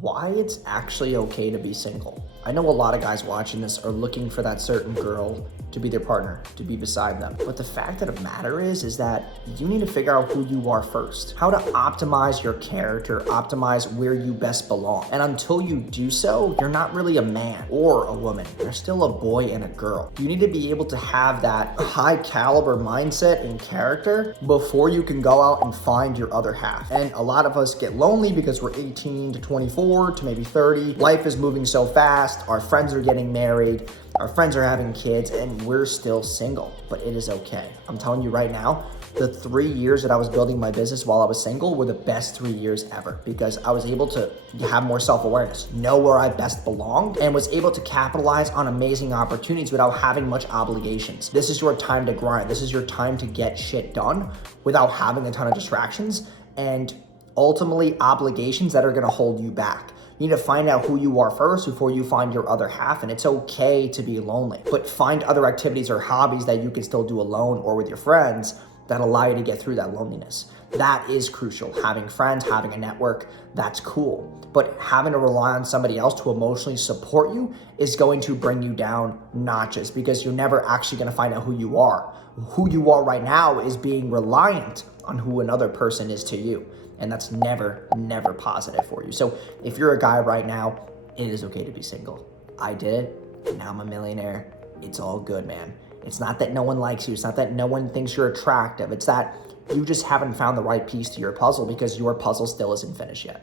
why it's actually okay to be single. I know a lot of guys watching this are looking for that certain girl to be their partner, to be beside them. But the fact of the matter is that you need to figure out who you are first, how to optimize your character, optimize where you best belong. And until you do so, you're not really a man or a woman. You're still a boy and a girl. You need to be able to have that high caliber mindset and character before you can go out and find your other half. And a lot of us get lonely because we're 18 to 24 to maybe 30. Life is moving so fast. Our friends are getting married. Our friends are having kids and we're still single, but it is okay. I'm telling you right now, the 3 years that I was building my business while I was single were the best 3 years ever because I was able to have more self-awareness, know where I best belonged, and was able to capitalize on amazing opportunities without having much obligations. This is your time to grind. This is your time to get shit done without having a ton of distractions and ultimately obligations that are gonna hold you back. You need to find out who you are first before you find your other half, and it's okay to be lonely. But find other activities or hobbies that you can still do alone or with your friends that allow you to get through that loneliness. That is crucial. Having friends, having a network, that's cool. But having to rely on somebody else to emotionally support you is going to bring you down notches because you're never actually gonna find out who you are. Who you are right now is being reliant on who another person is to you. And that's never, never positive for you. So if you're a guy right now, it is okay to be single. I did it, now I'm a millionaire. It's all good, man. It's not that no one likes you. It's not that no one thinks you're attractive. It's that you just haven't found the right piece to your puzzle because your puzzle still isn't finished yet.